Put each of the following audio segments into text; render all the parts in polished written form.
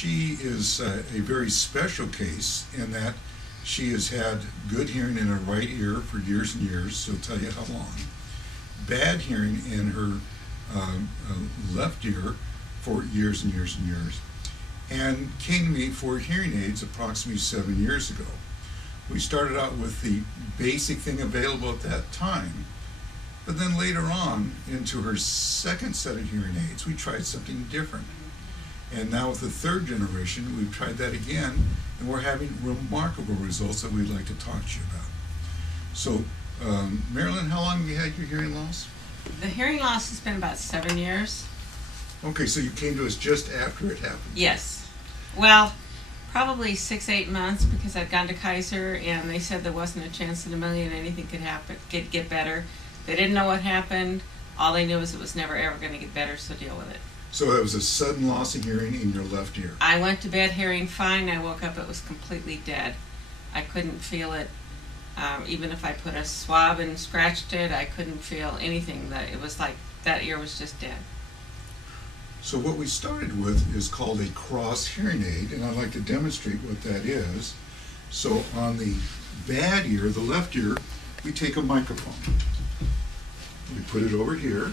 she is a very special case in that she has had good hearing in her right ear for years and years, she'll tell you how long, bad hearing in her left ear for years and years and years, and came to me for hearing aids approximately 7 years ago. We started out with the basic thing available at that time, but then later on, into her second set of hearing aids, we tried something different. And now with the third generation, we've tried that again, and we're having remarkable results that we'd like to talk to you about. So, Marilyn, how long have you had your hearing loss? The hearing loss has been about 7 years. Okay, so you came to us just after it happened. Yes. Well, probably 6-8 months, because I'd gone to Kaiser and they said there wasn't a chance in a million anything could happen, get better. They didn't know what happened. All they knew was it was never ever going to get better, so deal with it. So it was a sudden loss of hearing in your left ear. I went to bed hearing fine. I woke up, it was completely dead. I couldn't feel it. Even if I put a swab and scratched it, I couldn't feel anything. That it was like that ear was just dead. So what we started with is called a cross hearing aid, and I'd like to demonstrate what that is. So on the bad ear, the left ear, we take a microphone. We put it over here.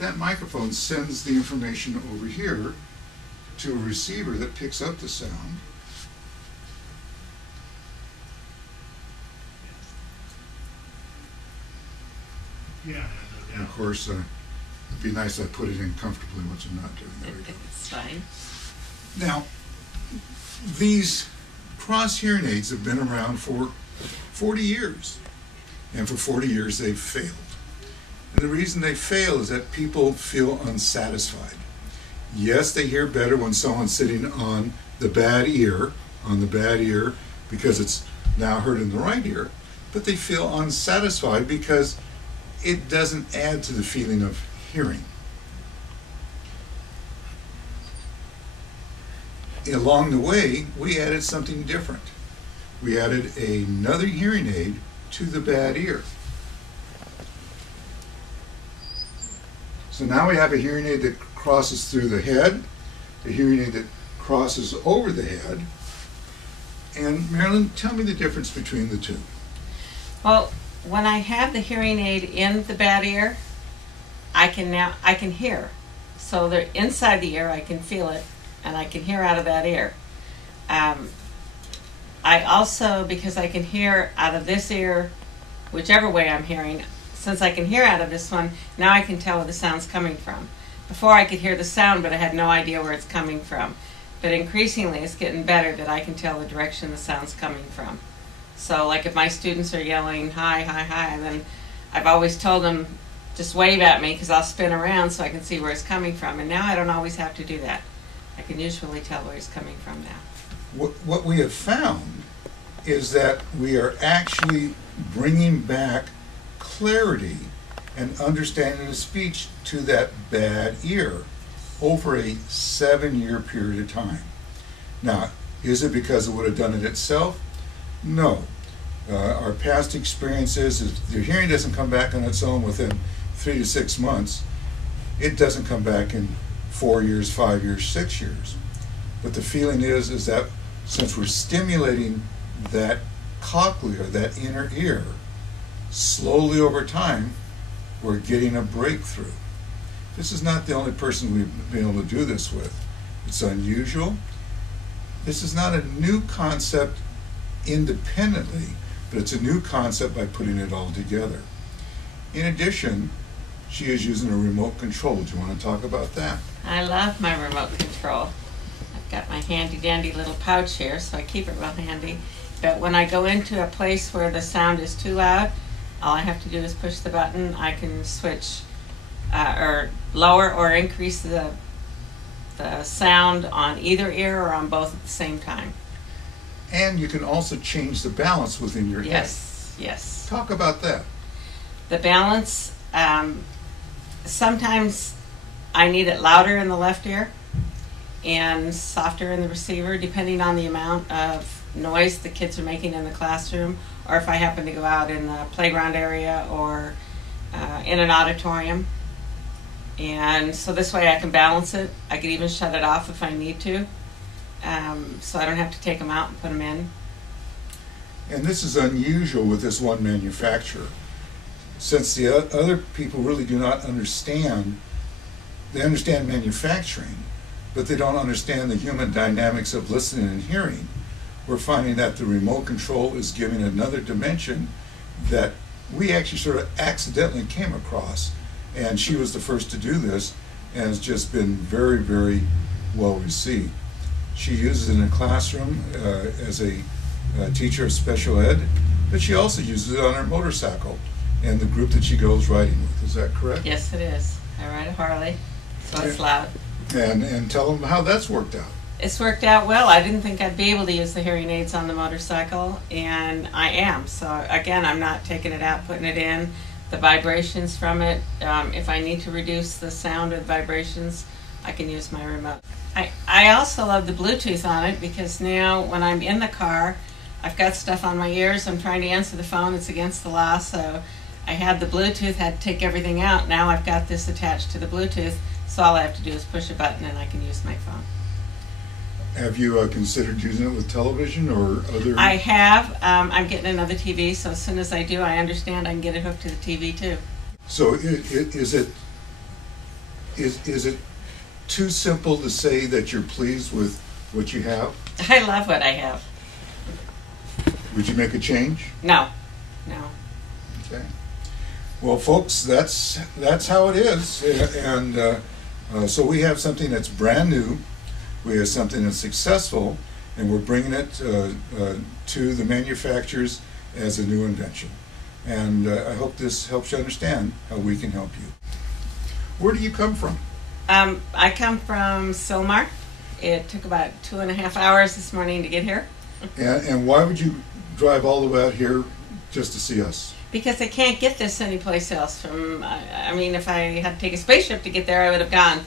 That microphone sends the information over here to a receiver that picks up the sound. Yeah, And of course, it'd be nice if I put it in comfortably once I'm not doing that. It's fine. Now, these cross hearing aids have been around for 40 years, and for 40 years they've failed. And the reason they fail is that people feel unsatisfied. Yes, they hear better when someone's sitting on the bad ear, because it's now heard in the right ear, but they feel unsatisfied because it doesn't add to the feeling of hearing. Along the way, we added something different. We added another hearing aid to the bad ear. So now we have a hearing aid that crosses through the head, a hearing aid that crosses over the head. And Marilyn, tell me the difference between the two. Well, when I have the hearing aid in the bad ear, I can hear. So they're inside the ear, I can feel it, and I can hear out of that ear. I also, because I can hear out of this ear, whichever way I'm hearing, since I can hear out of this one, now I can tell where the sound's coming from. Before I could hear the sound, but I had no idea where it's coming from. But increasingly, it's getting better that I can tell the direction the sound's coming from. So like if my students are yelling, hi, hi, hi, and then I've always told them, just wave at me because I'll spin around so I can see where it's coming from. And now I don't always have to do that. I can usually tell where it's coming from now. What we have found is that we are actually bringing back clarity and understanding of speech to that bad ear over a 7-year period of time. Now, is it because it would have done it itself? No. Our past experiences, if the hearing doesn't come back on its own within 3 to 6 months, it doesn't come back in 4 years, 5 years, 6 years. But the feeling is that since we're stimulating that cochlea, that inner ear, slowly over time, we're getting a breakthrough. This is not the only person we've been able to do this with. It's unusual. This is not a new concept independently, but it's a new concept by putting it all together. In addition, she is using a remote control. Do you want to talk about that? I love my remote control. I've got my handy dandy little pouch here, so I keep it real handy. But when I go into a place where the sound is too loud, all I have to do is push the button. I can switch or lower or increase the sound on either ear or on both at the same time. And you can also change the balance within your head. Yes, yes. Talk about that. The balance, sometimes I need it louder in the left ear and softer in the receiver, depending on the amount of noise the kids are making in the classroom, or if I happen to go out in the playground area or in an auditorium. And so this way I can balance it. I could even shut it off if I need to. So I don't have to take them out and put them in. And this is unusual with this one manufacturer, since the other people really do not understand. They understand manufacturing, but they don't understand the human dynamics of listening and hearing. We're finding that the remote control is giving another dimension that we actually sort of accidentally came across. And she was the first to do this, and has just been very, very well received. She uses it in a classroom as a teacher of special ed, but she also uses it on her motorcycle and the group that she goes riding with. Is that correct? Yes, it is. I ride a Harley, so it's loud. And tell them how that's worked out. It's worked out well. I didn't think I'd be able to use the hearing aids on the motorcycle, and I am. So again, I'm not taking it out, putting it in. The vibrations from it, if I need to reduce the sound of the vibrations, I can use my remote. I also love the Bluetooth on it, because now when I'm in the car, I've got stuff on my ears, I'm trying to answer the phone, it's against the law, so I had the Bluetooth, had to take everything out. Now I've got this attached to the Bluetooth, so all I have to do is push a button and I can use my phone. Have you considered using it with television or other? I have. I'm getting another TV, so as soon as I do, I understand I can get it hooked to the TV too. So is it too simple to say that you're pleased with what you have? I love what I have. Would you make a change? No. Okay. Well, folks, that's how it is, and so we have something that's brand new. We have something that's successful, and we're bringing it to the manufacturers as a new invention. And I hope this helps you understand how we can help you. Where do you come from? I come from Sylmar. It took about 2.5 hours this morning to get here. And why would you drive all the way out here just to see us? Because I can't get this anyplace else. I mean, if I had to take a spaceship to get there, I would have gone.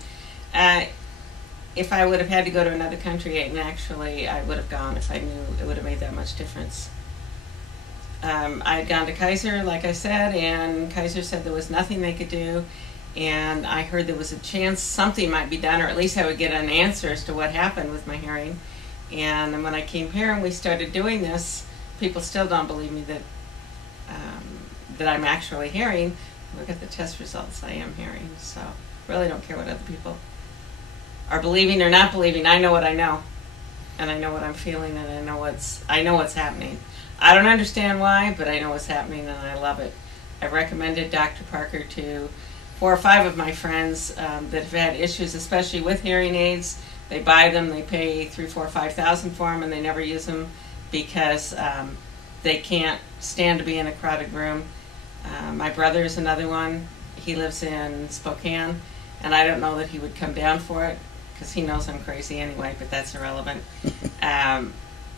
If I would have had to go to another country, and actually I would have gone if I knew it would have made that much difference. I had gone to Kaiser, like I said, and Kaiser said there was nothing they could do, and I heard there was a chance something might be done, or at least I would get an answer as to what happened with my hearing. And when I came here and we started doing this, people still don't believe me that I'm actually hearing. Look at the test results, I am hearing, so really don't care what other people are believing or not believing. I know what I know, and I know what I'm feeling, and I know what's happening. I don't understand why, but I know what's happening, and I love it. I've recommended Dr. Parker to 4 or 5 of my friends that have had issues, especially with hearing aids. They buy them, they pay $3,000, $4,000, $5,000 for them, and they never use them because they can't stand to be in a crowded room. My brother is another one. He lives in Spokane, and I don't know that he would come down for it because he knows I'm crazy anyway, but that's irrelevant.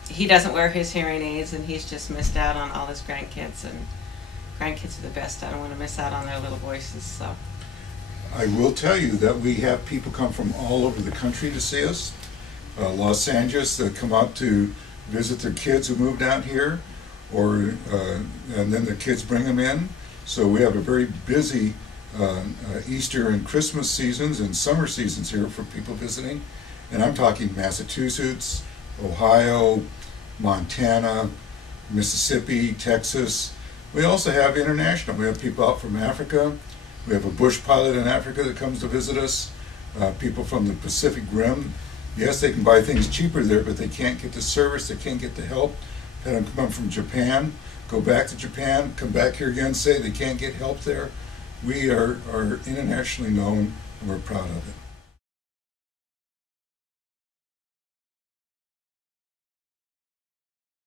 He doesn't wear his hearing aids, and he's just missed out on all his grandkids, and grandkids are the best. I don't want to miss out on their little voices. So I will tell you that we have people come from all over the country to see us. Los Angeles, that come out to visit their kids who moved out here, and then the kids bring them in. So we have a very busy Easter and Christmas seasons and summer seasons here for people visiting. And I'm talking Massachusetts, Ohio, Montana, Mississippi, Texas. We also have international. We have people out from Africa. We have a bush pilot in Africa that comes to visit us. People from the Pacific Rim. Yes, they can buy things cheaper there, but they can't get the service, they can't get the help. Had them come from Japan, go back to Japan, come back here again, say they can't get help there. We are internationally known, and we're proud of it.